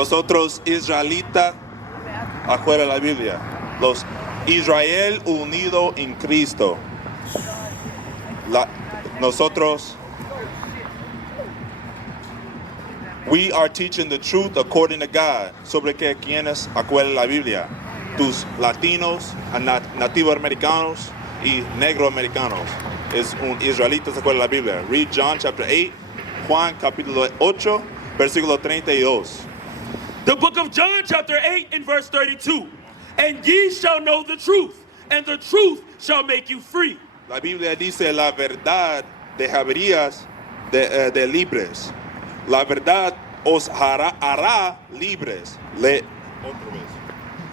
Nosotros israelitas, afuera de la Biblia. Los Israel unido en Cristo. Nosotros, we are teaching the truth according to God sobre que quienes acuerdan la Biblia. Tus latinos, nativos americanos y negro americanos. Es un israelita se acuerda la Biblia. Read John chapter 8, Juan capítulo 8, versículo 32. The book of John chapter 8 and verse 32. And ye shall know the truth, and the truth shall make you free. La Biblia dice la verdad dejarías de libres. La verdad os hará libres. Otra vez.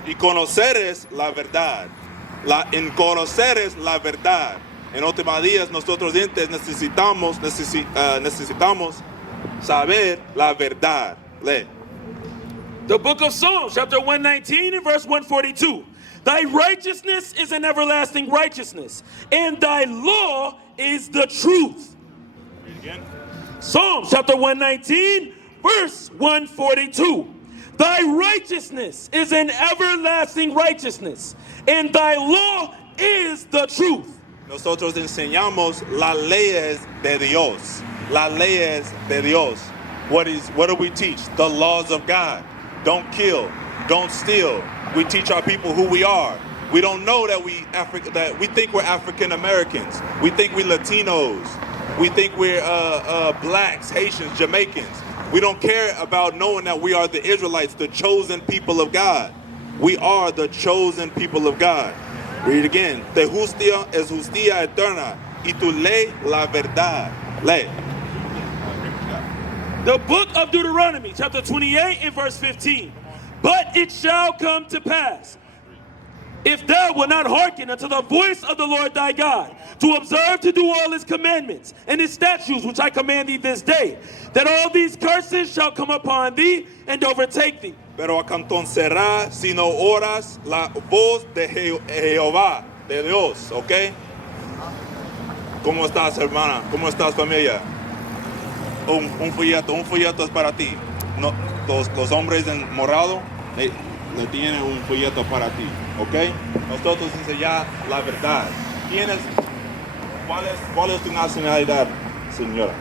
Y conoceres la verdad. En conoceres la verdad. En últimos días nosotros necesitamos saber la verdad. Lee. The book of Psalms, chapter 119 and verse 142. Thy righteousness is an everlasting righteousness, and thy law is the truth. Read again. Psalms, chapter 119, verse 142. Thy righteousness is an everlasting righteousness, and thy law is the truth. Nosotros enseñamos las leyes de Dios. Las leyes de Dios. What do we teach? The laws of God. Don't kill. Don't steal. We teach our people who we are. We don't know that we think we're African Americans. We think we're Latinos. We think we're blacks, Haitians, Jamaicans. We don't care about knowing that we are the Israelites, the chosen people of God. We are the chosen people of God. Read it again. Tu justicia es justicia eterna, y tu ley la verdad. Ley. The book of Deuteronomy, chapter 28 and verse 15. But it shall come to pass, if thou wilt not hearken unto the voice of the Lord thy God, to observe to do all his commandments and his statutes which I command thee this day, that all these curses shall come upon thee and overtake thee. Pero acontecerá si no oras la voz de Jehová, de Dios, ¿ok? ¿Cómo estás, hermana? ¿Cómo estás, familia? Un folleto es para ti. No, los hombres en morado le tienen un folleto para ti, ¿ok? Nosotros enseñamos la verdad. ¿Cuál es tu nacionalidad, señora?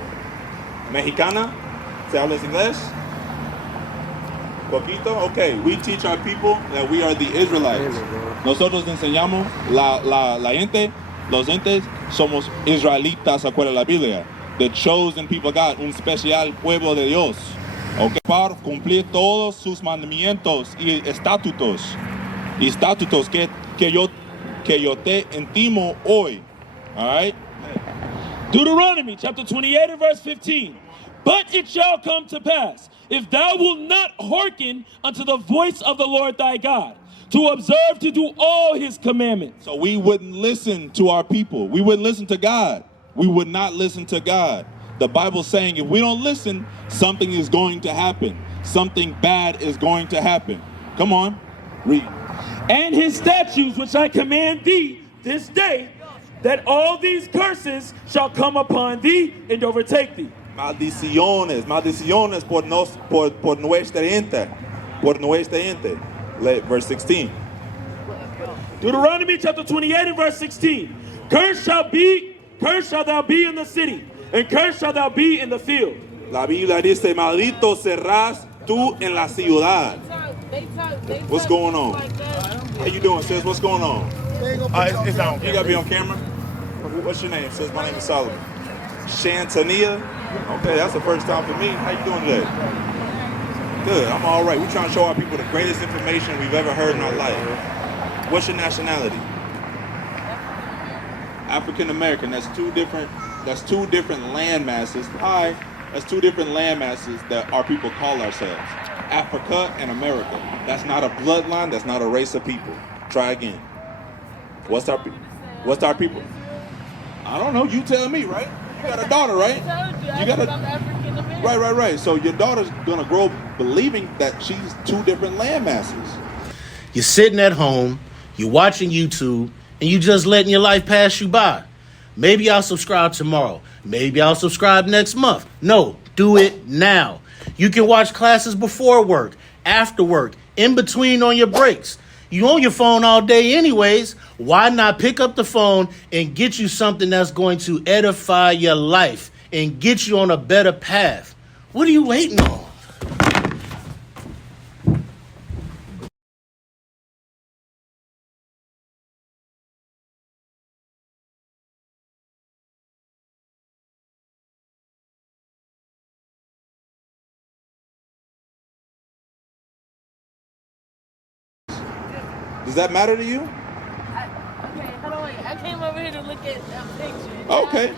¿Mexicana? ¿Se habla inglés? Poquito? Okay, we teach our people that we are the Israelites. Nosotros enseñamos la gente, los entes, somos israelitas, acuerda la Biblia. The chosen people of God, un especial pueblo de Dios. Okay, para cumplir todos sus mandamientos y estatutos. Y estatutos que yo te intimo hoy. All right? Deuteronomy chapter 28 and verse 15. But it shall come to pass, if thou wilt not hearken unto the voice of the Lord thy God, to observe to do all his commandments. So we wouldn't listen to our people. We wouldn't listen to God. We would not listen to God. The Bible's saying if we don't listen, something is going to happen. Something bad is going to happen. Come on, read. And his statutes which I command thee this day, that all these curses shall come upon thee and overtake thee. Maldiciones por nuestra gente. Verse 16. Deuteronomy chapter 28 and verse 16. Cursed shalt thou be in the city, and cursed shalt thou be in the field. La Biblia dice, maldito serás tú en la ciudad. What's going on? How you doing, sis? What's going on? It's on. You gotta be on camera? What's your name, sis? My name is Solomon. Shantania? Okay, that's the first time for me. How you doing today? Good, I'm all right. We're trying to show our people the greatest information we've ever heard in our life. What's your nationality? African American. That's two different land masses. Hi. That's two different land masses that our people call ourselves. Africa and America. That's not a bloodline. That's not a race of people. Try again. What's our people? I don't know. You tell me, right? You got a daughter, right? You got a right. So your daughter's gonna grow up believing that she's two different land masses. You're sitting at home, you're watching YouTube, and you just letting your life pass you by. Maybe I'll subscribe tomorrow. Maybe I'll subscribe next month. No, do it now. You can watch classes before work, after work, in between on your breaks. You on your phone all day anyways. Why not pick up the phone and get you something that's going to edify your life and get you on a better path? What are you waiting on? Does that matter to you? Okay, hold on, wait. I came over here to look at a picture. Okay.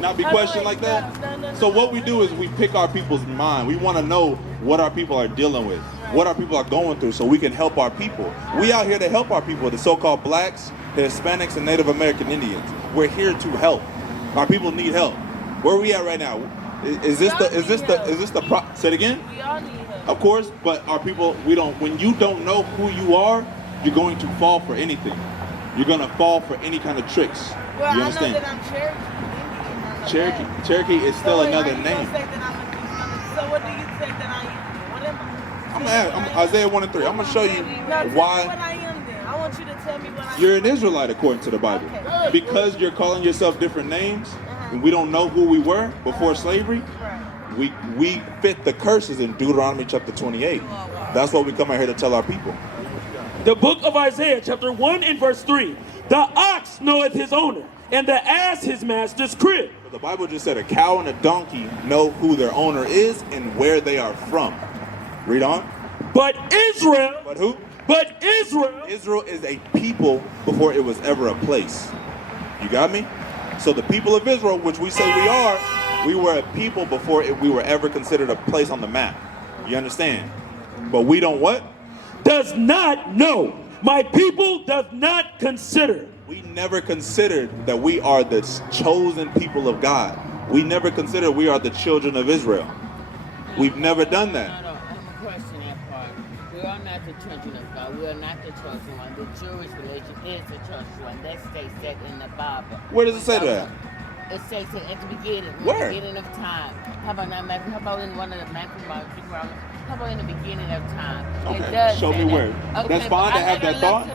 Not be questioned like that? No. So what we do is we pick our people's mind. We want to know what our people are dealing with, what our people are going through, so we can help our people. We out here to help our people, the so-called blacks, the Hispanics, and Native American Indians. We're here to help. Our people need help. Where are we at right now? Is this the say it again? We all need help. Of course, but our people, when you don't know who you are, you're going to fall for anything. You're going to fall for any kind of tricks. Well, You understand? I know that I'm Cherokee. Indian, Cherokee is still another name. name. So what do you say that I am? What am I? I'm Isaiah 1 and 3. I'm going to show you No, tell me why what I am then. I want you to tell me what I am. you're an Israelite according to the Bible. Okay. Because you're calling yourself different names, and we don't know who we were before slavery, Right. we fit the curses in Deuteronomy chapter 28. That's what we come out here to tell our people. The book of Isaiah, chapter 1 and verse 3. The ox knoweth his owner, and the ass his master's crib. But the Bible just said a cow and a donkey know who their owner is and where they are from. Read on. But Israel, But who? but Israel, Israel is a people before it was ever a place. You got me? So the people of Israel, which we say we were a people before we were ever considered a place on the map. You understand? But we don't what? does not know. My people does not consider. We never considered that we are the chosen people of God. We never considered we are the children of Israel. We've never done that. No, I'm going to question that part. We are not the children of God. We are not the chosen one. The Jewish religion is the chosen one. That states that in the Bible. Where does it say that? It says it at the beginning. Where? The beginning of time. How about not Matthew? How about in one of the Matthew? How about in the beginning of time? Okay, It does show say me that. where. That's fine to have that thought.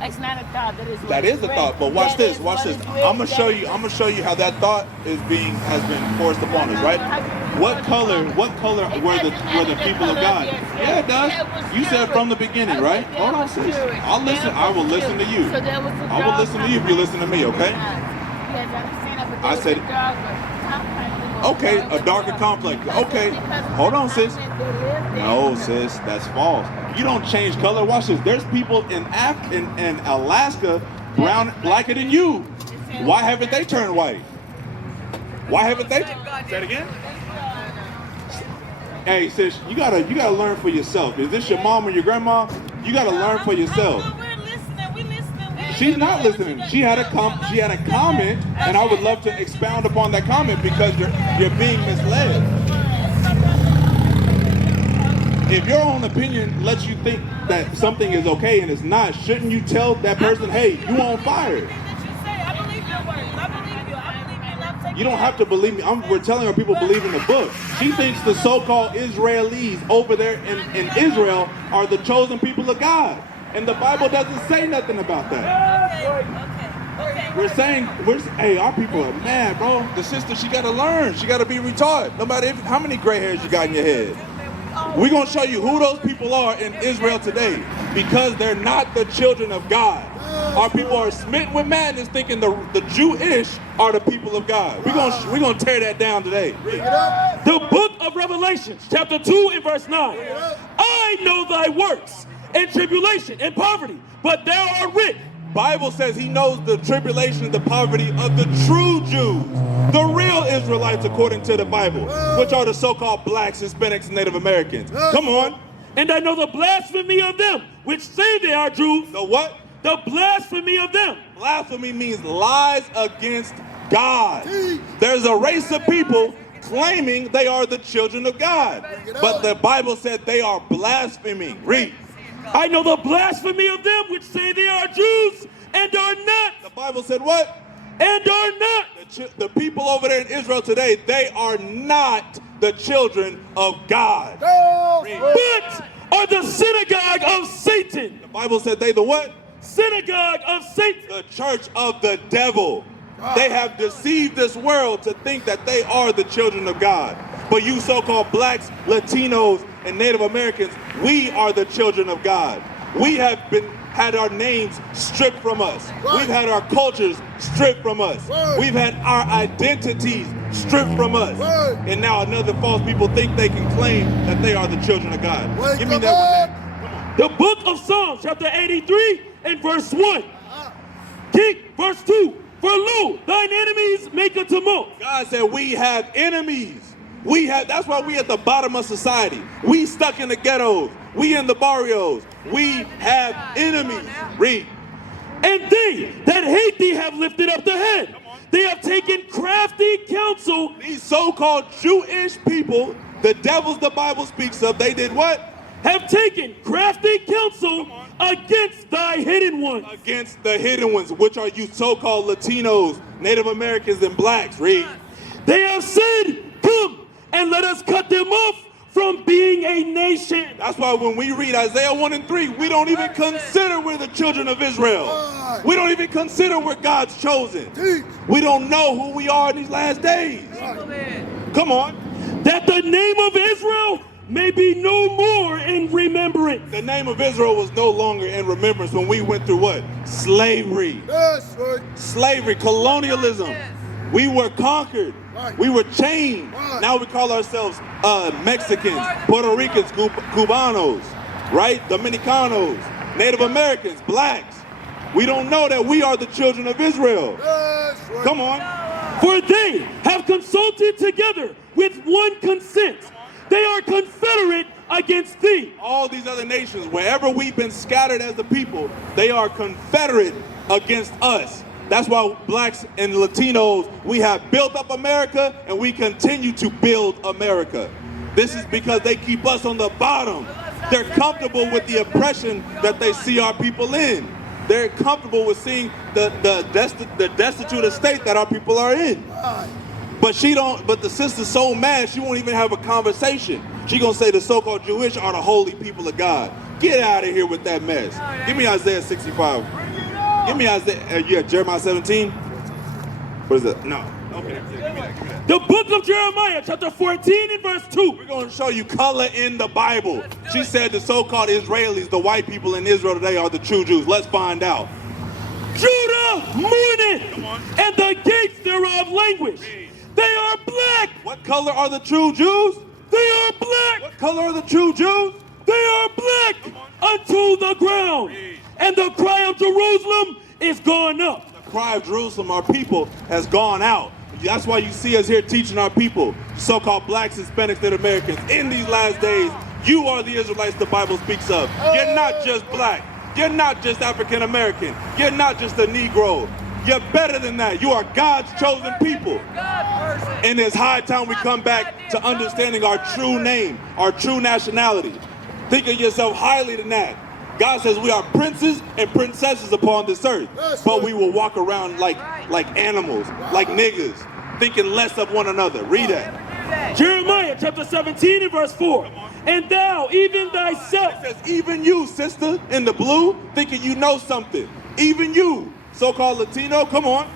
It's not a thought. That is a thought, but watch this. Watch this. I'm gonna show you how that thought has been forced upon us, right? What color were the people of God? Yeah, it does. You said from the beginning, right? Hold on, sis. I'll listen. I will listen to you. I will listen to you if you listen to me, okay? I said, okay, a darker complex. Okay, hold on, sis. No, sis, that's false. You don't change color. Watch this. There's people in Alaska blacker than you. Why haven't they turned white? Why haven't they? Say it again. Hey, sis, you gotta learn for yourself. Is this your mom or your grandma? You gotta learn for yourself. We're listening. She's not listening. She had a comment, and I would love to expound upon that comment because you're being misled. If your own opinion lets you think that something is okay and it's not, shouldn't you tell that person, hey, you on fire? I believe your words. I believe you. And I'm taking You don't have to believe me. We're telling our people believe in the book. She thinks the so-called Israelis over there in Israel are the chosen people of God. And the Bible doesn't say nothing about that. Okay. We're saying, hey, our people are mad, bro. The sister, she got to learn. She got to be retaught. No matter how many gray hairs you got in your head. We're going to show you who those people are in Israel today because they're not the children of God. Our people are smitten with madness thinking the Jewish are the people of God. We're going to tear that down today. The book of Revelations, chapter 2 and verse 9. I know thy works and tribulation and poverty, but thou art rich. Bible says he knows the tribulation and the poverty of the true Jews, the real Israelites according to the Bible, which are the so-called blacks, Hispanics, and Native Americans. Come on. And I know the blasphemy of them, which say they are Jews. The what? The blasphemy of them. Blasphemy means lies against God. There's a race of people claiming they are the children of God, but the Bible said they are blaspheming. Read. I know the blasphemy of them which say they are Jews and are not. The Bible said what? And are not. The people over there in Israel today, they are not the children of God. But are the synagogue of Satan. The Bible said they the what? Synagogue of Satan. The church of the devil. They have deceived this world to think that they are the children of God. But you so-called blacks, Latinos, and Native Americans, we are the children of God. We have had our names stripped from us. We've had our cultures stripped from us. We've had our identities stripped from us. And now another false people think they can claim that they are the children of God. Give me that one. The book of Psalms, chapter 83 and verse 1. Verse 2. For lo, thine enemies make a tumult. God said we have enemies. That's why we at the bottom of society. We stuck in the ghettos. We in the barrios. We have enemies. Read. And they that hate thee have lifted up the head. They have taken crafty counsel. These so-called Jewish people, the devils the Bible speaks of, they did what? Have taken crafty counsel against thy hidden ones. Against the hidden ones, which are you so-called Latinos, Native Americans, and blacks. Read. They have said, come and let us cut them off from being a nation. That's why when we read Isaiah 1 and 3, we don't even consider we're the children of Israel. We don't even consider we're God's chosen. We don't know who we are in these last days. Come on. That the name of Israel may be no more in remembrance. The name of Israel was no longer in remembrance when we went through what? Slavery. Slavery, colonialism. We were conquered. We were chained. Now we call ourselves Mexicans, Puerto Ricans, Cubanos, right? Dominicanos, Native Americans, blacks. We don't know that we are the children of Israel. Come on. For they have consulted together with one consent. They are confederate against thee. All these other nations, wherever we've been scattered as a people, they are confederate against us. That's why blacks and Latinos, we have built up America and we continue to build America. This is because they keep us on the bottom. They're comfortable with the oppression that they see our people in. They're comfortable with seeing the destitute estate that our people are in. But the sister's so mad, she won't even have a conversation. She gonna say the so-called Jewish are the holy people of God. Get out of here with that mess. Give me Isaiah 65. Give me Isaiah, Jeremiah 17. What is that? No. Okay. Give me that. The book of Jeremiah, chapter 14 and verse 2. We're going to show you color in the Bible. She said the so-called Israelis, the white people in Israel today, are the true Jews. Let's find out. Judah mourneth, and the gates thereof languish. They are black. What color are the true Jews? They are black. What color are the true Jews? They are black unto the ground. And the cry of Jerusalem is gone up. The cry of Jerusalem, our people, has gone out. That's why you see us here teaching our people, so-called blacks, Hispanics, and Americans. In these last days, you are the Israelites the Bible speaks of. You're not just black. You're not just African American. You're not just a Negro. You're better than that. You are God's chosen people. And it's high time we come back to understanding our true name, our true nationality. Think of yourself highly than that. God says we are princes and princesses upon this earth, but we will walk around like animals, like niggas, thinking less of one another. Read that. Jeremiah chapter 17 and verse 4. And thou, even thyself. It says, even you, sister, in the blue, thinking you know something. Even you, so-called Latino, come on.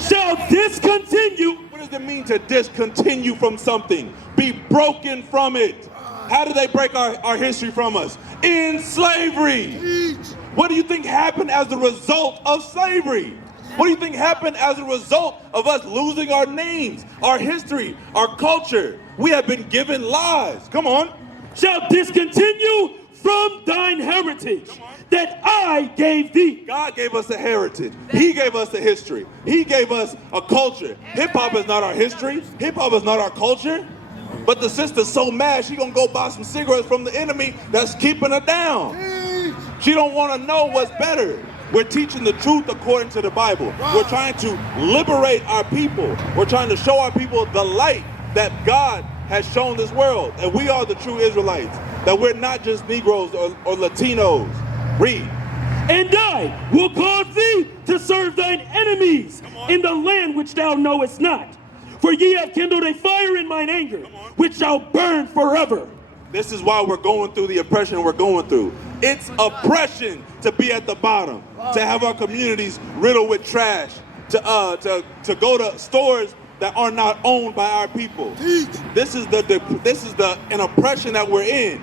Shall discontinue. What does it mean to discontinue from something? Be broken from it. How do they break our history from us? In slavery. What do you think happened as a result of slavery? What do you think happened as a result of us losing our names, our history, our culture? We have been given lies. Come on. Shall discontinue from thine heritage that I gave thee. God gave us a heritage. He gave us a history. He gave us a culture. Hip-hop is not our history. Hip-hop is not our culture. But the sister's so mad, she gonna go buy some cigarettes from the enemy that's keeping her down. She don't wanna know what's better. We're teaching the truth according to the Bible. We're trying to liberate our people. We're trying to show our people the light that God has shown this world. And we are the true Israelites. That we're not just Negroes or Latinos. Read. And I will cause thee to serve thine enemies in the land which thou knowest not. For ye have kindled a fire in mine anger, which shall burn forever. This is why we're going through the oppression we're going through. It's oppression to be at the bottom, to have our communities riddled with trash, to go to stores that are not owned by our people. This is an oppression that we're in.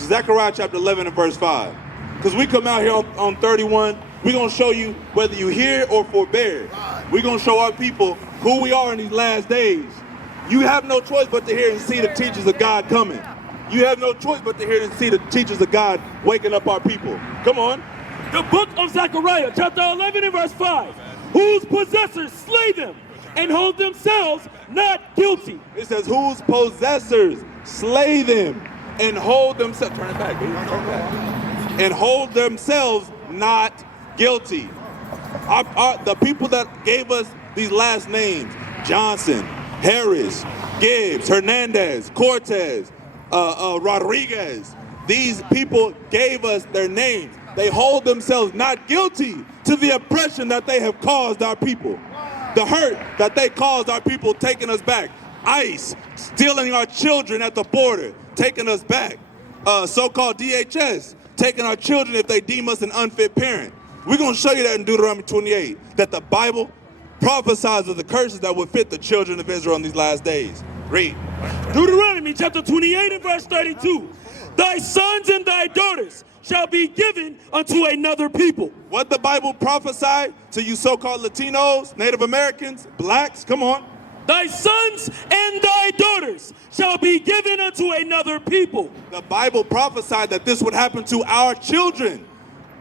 Zechariah chapter 11 and verse 5. Because we come out here on 31, we're going to show you whether you hear or forbear. We're going to show our people who we are in these last days. You have no choice but to hear and see the teachers of God coming. You have no choice but to hear and see the teachers of God waking up our people. Come on. The book of Zechariah, chapter 11 and verse 5. Whose possessors slay them and hold themselves not guilty. It says, whose possessors slay them and hold themselves. Turn it back, baby. Turn it back. And hold themselves not guilty. The people that gave us these last names, Johnson, Harris, Gibbs, Hernandez, Cortez, Rodriguez, these people gave us their names. They hold themselves not guilty to the oppression that they have caused our people. The hurt that they caused our people, taking us back. ICE, stealing our children at the border, taking us back. So-called DHS, taking our children if they deem us an unfit parent. We're going to show you that in Deuteronomy 28, that the Bible prophesies of the curses that would fit the children of Israel in these last days. Read. Deuteronomy chapter 28 and verse 32. Thy sons and thy daughters shall be given unto another people. What the Bible prophesied to you so-called Latinos, Native Americans, blacks, come on. Thy sons and thy daughters shall be given unto another people. The Bible prophesied that this would happen to our children.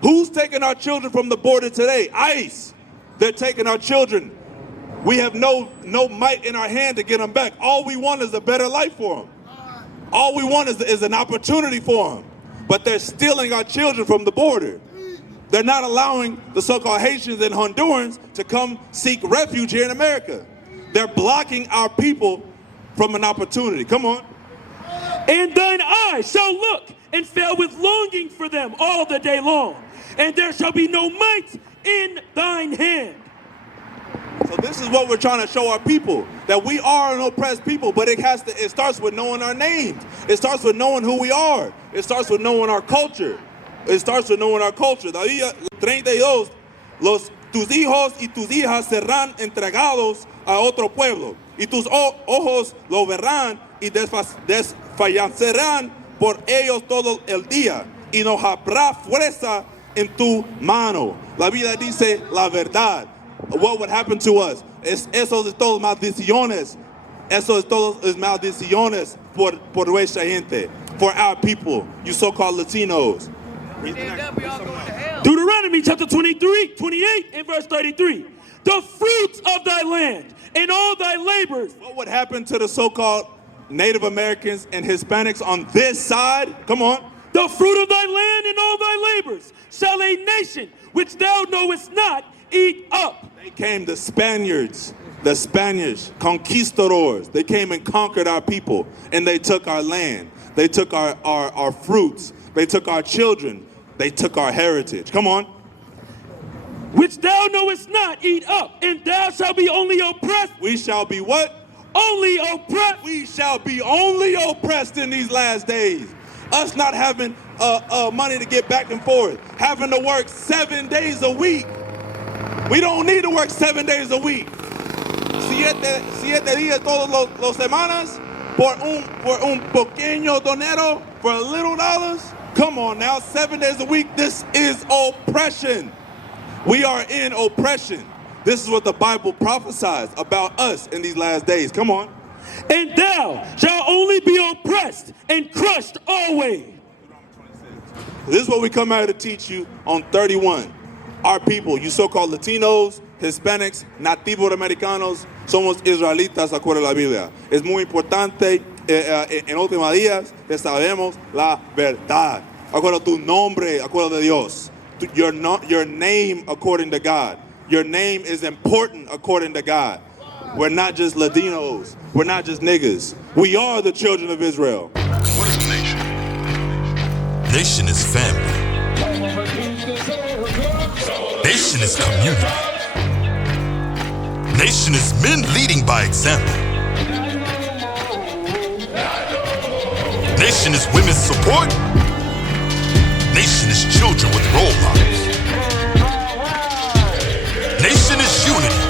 Who's taking our children from the border today? ICE. They're taking our children. We have no might in our hand to get them back. All we want is a better life for them. All we want is an opportunity for them. But they're stealing our children from the border. They're not allowing the so-called Haitians and Hondurans to come seek refuge here in America. They're blocking our people from an opportunity. Come on. And thine eye shall look and fail with longing for them all the day long. And there shall be no might in thine hand. So this is what we're trying to show our people, that we are an oppressed people, but it starts with knowing our names. It starts with knowing who we are. It starts with knowing our culture. It starts with knowing our culture. David 32, tus hijos y tus hijas serán entregados a otro pueblo, y tus ojos lo verán y desfallecerán por ellos todo el día, y no habrá fuerza en tu mano. La Biblia dice la verdad. What would happen to us? Eso es todo maldiciones. Eso es todo es maldiciones por nuestra gente, for our people, you so-called Latinos. Deuteronomy chapter 28 and verse 33. The fruits of thy land and all thy labors. What would happen to the so-called Native Americans and Hispanics on this side? Come on. The fruit of thy land and all thy labors shall a nation which thou knowest not eat up. They came, the Spaniards, conquistadors. They came and conquered our people, and they took our land. They took our fruits. They took our children. They took our heritage. Come on. Which thou knowest not eat up, and thou shalt be only oppressed. We shall be what? Only oppressed. We shall be only oppressed in these last days. Us not having money to get back and forth, having to work 7 days a week. We don't need to work 7 days a week. Siete días todos los semanas por un pequeño dinero, for a little dollars. Come on now, 7 days a week. This is oppression. We are in oppression. This is what the Bible prophesies about us in these last days. Come on. And thou shalt only be oppressed and crushed always. This is what we come out to teach you on 31. Our people, you so-called Latinos, Hispanics, nativos americanos, somos israelitas, acuerdo a la Biblia. Es muy importante en últimos días que sabemos la verdad. Acuerdo tu nombre, acuerdo de Dios. Your name according to God. Your name is important according to God. We're not just Latinos. We're not just niggas. We are the children of Israel. What is a nation? Nation is family. Nation is community. Nation is men leading by example. Nation is women's support. Nation is children with role models. Nation is unity.